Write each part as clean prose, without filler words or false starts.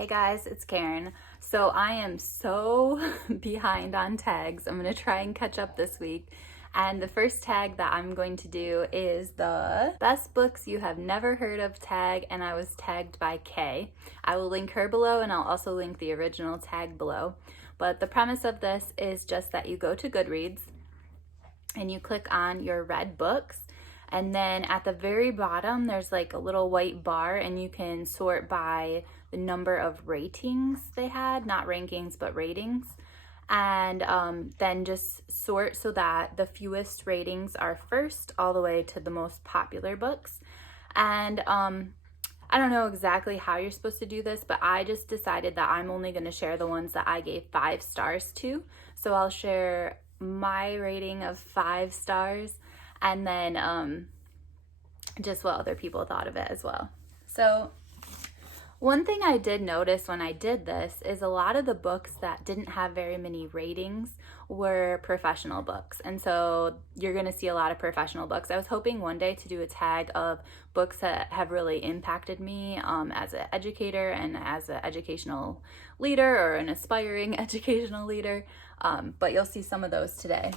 Hey guys, it's Karen. So I am so behind on tags. I'm going to try and catch up this week. And the first tag that I'm going to do is the best books you have never heard of tag, and I was tagged by Kay. I will link her below, and I'll also link the original tag below. But the premise of this is just that you go to Goodreads and you click on your read books. And then at the very bottom, there's like a little white bar, and you can sort by the number of ratings they had, not rankings, but ratings. And then just sort so that the fewest ratings are first, all the way to the most popular books. And I don't know exactly how you're supposed to do this, but I just decided that I'm only going to share the ones that I gave 5 stars to. So I'll share my rating of 5 stars, and then just what other people thought of it as well. So one thing I did notice when I did this is a lot of the books that didn't have very many ratings were professional books. And so you're going to see a lot of professional books. I was hoping one day to do a tag of books that have really impacted me as an educator and as an educational leader or an aspiring educational leader. But you'll see some of those today.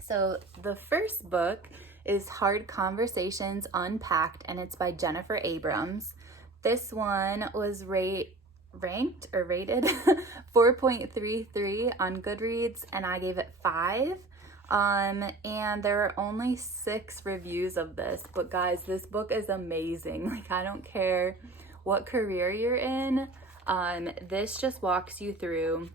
So the first book is Hard Conversations Unpacked, and it's by Jennifer Abrams. This one was rated 4.33 on Goodreads, and I gave it 5. And there are only 6 reviews of this, but guys, this book is amazing. Like, I don't care what career you're in. This just walks you through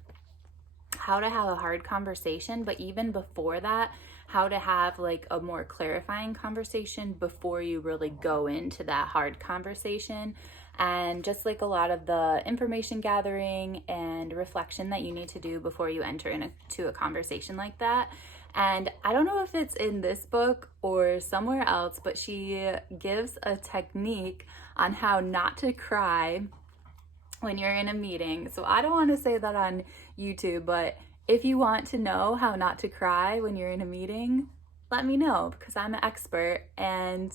how to have a hard conversation, but even before that, how to have like a more clarifying conversation before you really go into that hard conversation, and just like a lot of the information gathering and reflection that you need to do before you enter into a conversation like that. And I don't know if it's in this book or somewhere else, but she gives a technique on how not to cry when you're in a meeting. So I don't want to say that on YouTube, but if you want to know how not to cry when you're in a meeting, let me know, because I'm an expert and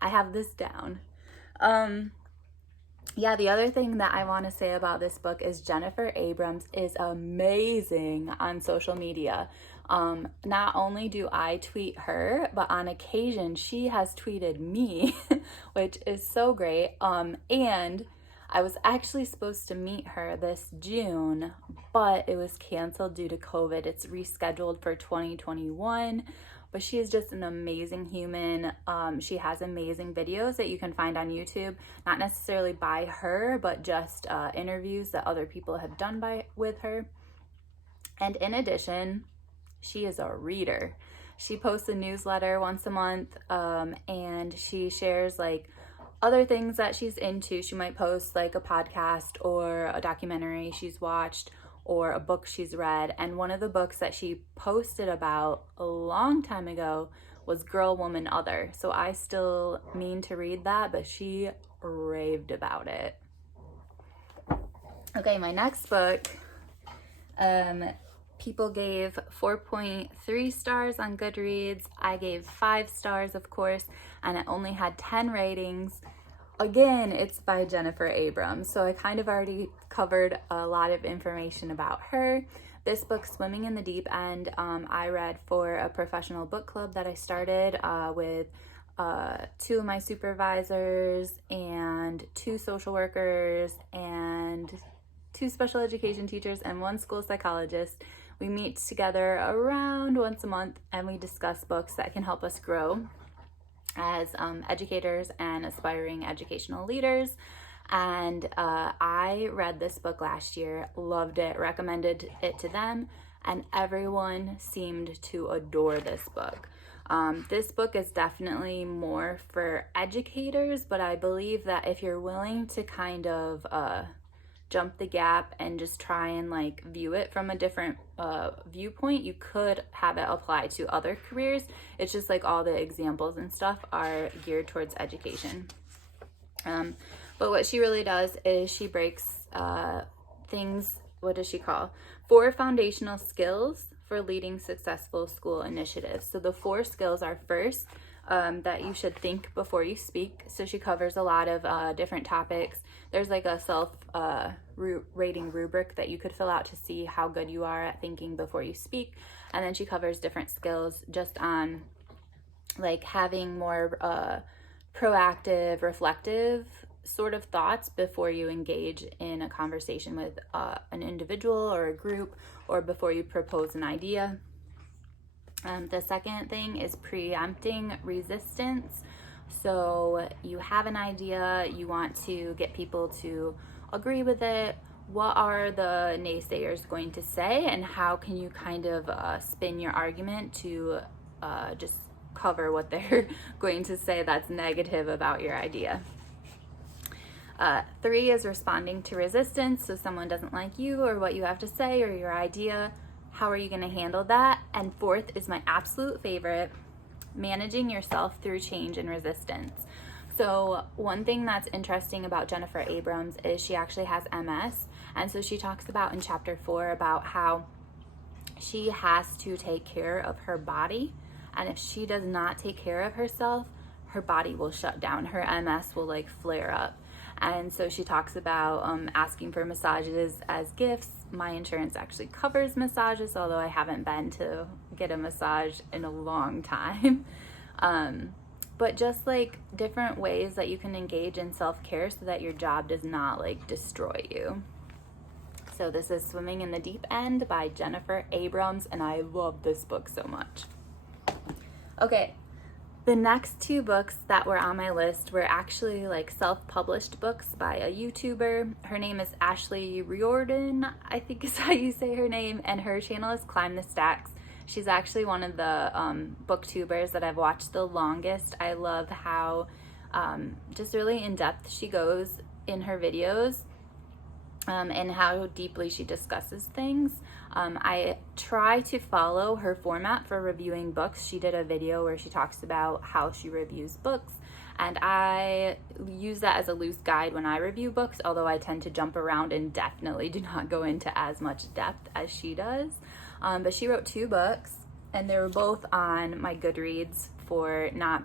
I have this down. Yeah, the other thing that I want to say about this book is Jennifer Abrams is amazing on social media. Not only do I tweet her, but on occasion she has tweeted me, which is so great. And I was actually supposed to meet her this June, but it was canceled due to COVID. It's rescheduled for 2021, but she is just an amazing human. She has amazing videos that you can find on YouTube, not necessarily by her, but just interviews that other people have done with her. And in addition, she is a reader. She posts a newsletter once a month, and she shares like other things that she's into. She might post like a podcast or a documentary she's watched or a book she's read. And one of the books that she posted about a long time ago was Girl, Woman, Other. So I still mean to read that, but she raved about it. Okay, my next book, people gave 4.3 stars on Goodreads. I gave 5 stars, of course, and it only had 10 ratings. Again, it's by Jennifer Abrams, so I kind of already covered a lot of information about her. This book, Swimming in the Deep End, I read for a professional book club that I started with 2 of my supervisors and 2 social workers and 2 special education teachers and 1 school psychologist. We meet together around once a month, and we discuss books that can help us grow as educators and aspiring educational leaders. And I read this book last year, loved it, recommended it to them, and everyone seemed to adore this book. This book is definitely more for educators, but I believe that if you're willing to kind of jump the gap and just try and like view it from a different viewpoint, you could have it apply to other careers. It's just like all the examples and stuff are geared towards education. But what she really does is she breaks things, what does she call? 4 foundational skills for leading successful school initiatives. So the 4 skills are: first, that you should think before you speak. So she covers a lot of different topics. There's like a self rating rubric that you could fill out to see how good you are at thinking before you speak. And then she covers different skills just on like having more proactive, reflective sort of thoughts before you engage in a conversation with an individual or a group, or before you propose an idea. The second thing is preempting resistance. So you have an idea, you want to get people to agree with it. What are the naysayers going to say, and how can you kind of spin your argument to just cover what they're going to say that's negative about your idea? 3 is responding to resistance. So someone doesn't like you or what you have to say or your idea. How are you going to handle that? And 4th is my absolute favorite, managing yourself through change and resistance. So one thing that's interesting about Jennifer Abrams is she actually has MS. And so she talks about in chapter 4 about how she has to take care of her body. And if she does not take care of herself, her body will shut down. Her MS will like flare up. And so she talks about asking for massages as gifts. My insurance actually covers massages, although I haven't been to get a massage in a long time. But just like different ways that you can engage in self-care so that your job does not like destroy you. So this is Swimming in the Deep End by Jennifer Abrams, and I love this book so much. Okay. The next 2 books that were on my list were actually like self-published books by a YouTuber. Her name is Ashley Riordan, I think is how you say her name, and her channel is Climb the Stacks. She's actually one of the booktubers that I've watched the longest. I love how just really in-depth she goes in her videos. And how deeply she discusses things. I try to follow her format for reviewing books. She did a video where she talks about how she reviews books, and I use that as a loose guide when I review books, although I tend to jump around and definitely do not go into as much depth as she does. But she wrote 2 books, and they were both on my Goodreads for not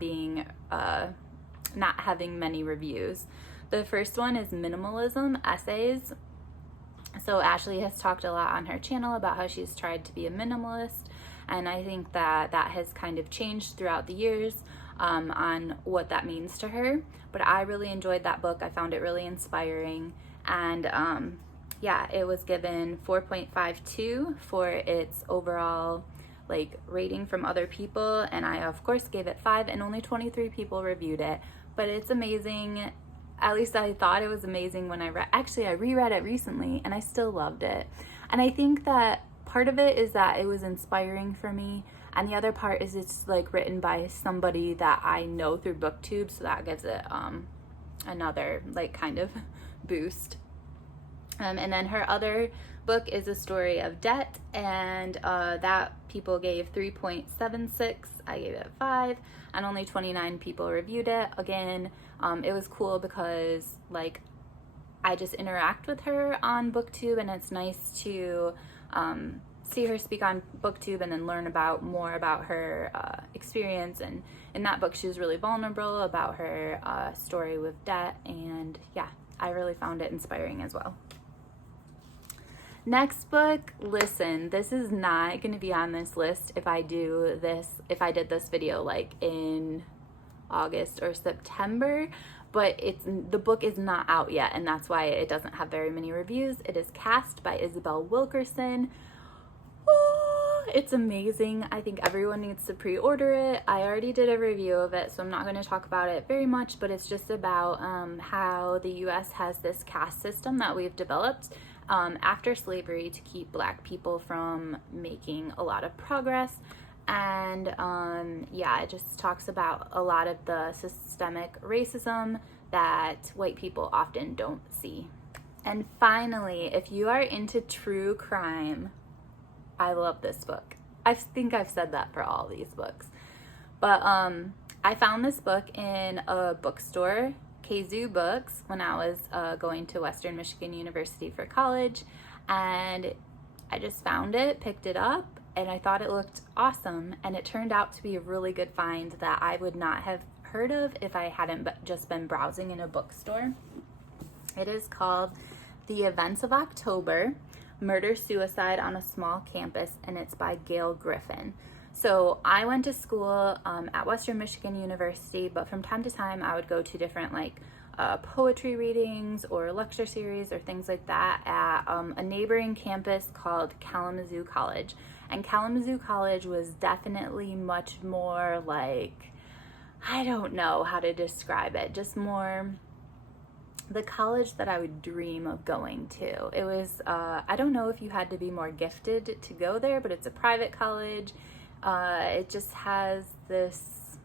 having many reviews. The first one is Minimalism Essays. So Ashley has talked a lot on her channel about how she's tried to be a minimalist, and I think that has kind of changed throughout the years on what that means to her. But I really enjoyed that book. I found it really inspiring, and yeah, it was given 4.52 for its overall like rating from other people, and I of course gave it 5, and only 23 people reviewed it. But it's amazing. At least I thought it was amazing when I reread it recently, and I still loved it. And I think that part of it is that it was inspiring for me, and the other part is it's like written by somebody that I know through BookTube, so that gives it another like kind of boost. And then her other book is A Story of Debt, and that people gave 3.76. I gave it 5, and only 29 people reviewed it. Again, it was cool because like I just interact with her on BookTube, and it's nice to see her speak on BookTube and then learn more about her experience. And in that book, she was really vulnerable about her story with debt, and yeah, I really found it inspiring as well. Next book, listen, this is not going to be on this list if I did this video like in August or September, but the book is not out yet, and that's why it doesn't have very many reviews. It is Cast by Isabel Wilkerson. Oh, it's amazing. I think everyone needs to pre-order it. I already did a review of it, so I'm not going to talk about it very much, but it's just about how the US has this caste system that we've developed after slavery to keep Black people from making a lot of progress. And yeah, it just talks about a lot of the systemic racism that white people often don't see. And finally, if you are into true crime, I love this book. I think I've said that for all these books. But I found this book in a bookstore, Kazoo Books, when I was going to Western Michigan University for college, and I just found it, picked it up, and I thought it looked awesome, and it turned out to be a really good find that I would not have heard of if I hadn't just been browsing in a bookstore. It is called The Events of October: Murder Suicide on a Small Campus, and it's by Gail Griffin. So I went to school at Western Michigan University, but from time to time I would go to different poetry readings or lecture series or things like that at a neighboring campus called Kalamazoo College. And Kalamazoo College was definitely much more like, I don't know how to describe it, just more the college that I would dream of going to. It was, I don't know if you had to be more gifted to go there, but it's a private college. It just has this,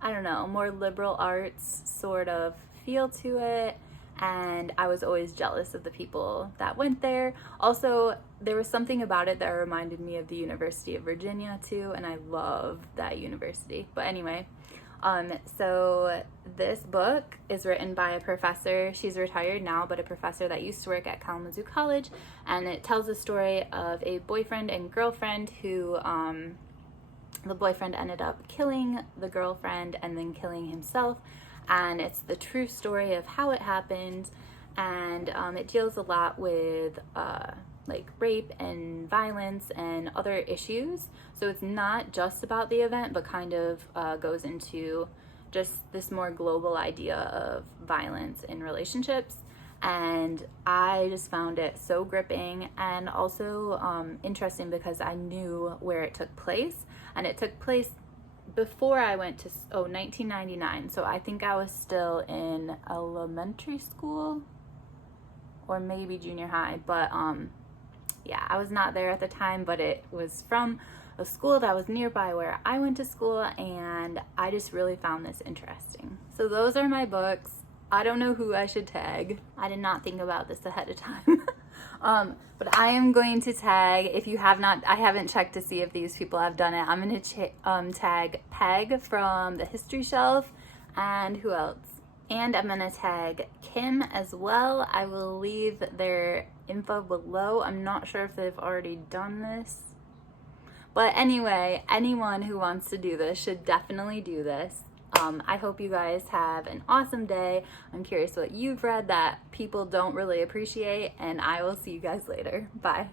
I don't know, more liberal arts sort of feel to it, and I was always jealous of the people that went there. Also, there was something about it that reminded me of the University of Virginia too, and I love that university. But anyway, so this book is written by a professor. She's retired now, but a professor that used to work at Kalamazoo College, and it tells the story of a boyfriend and girlfriend who the boyfriend ended up killing the girlfriend and then killing himself, and it's the true story of how it happened. And it deals a lot with rape and violence and other issues. So it's not just about the event, but kind of goes into just this more global idea of violence in relationships. And I just found it so gripping, and also interesting because I knew where it took place, and it took place before I went to 1999. So I think I was still in elementary school or maybe junior high, but yeah, I was not there at the time, but it was from a school that was nearby where I went to school, and I just really found this interesting. So those are my books. I don't know who I should tag. I did not think about this ahead of time. But I am going to tag, if you have not, I haven't checked to see if these people have done it. I'm going to tag Peg from the History Shelf, and who else? And I'm going to tag Kim as well. I will leave their info below. I'm not sure if they've already done this. But anyway, anyone who wants to do this should definitely do this. I hope you guys have an awesome day. I'm curious what you've read that people don't really appreciate, and I will see you guys later. Bye.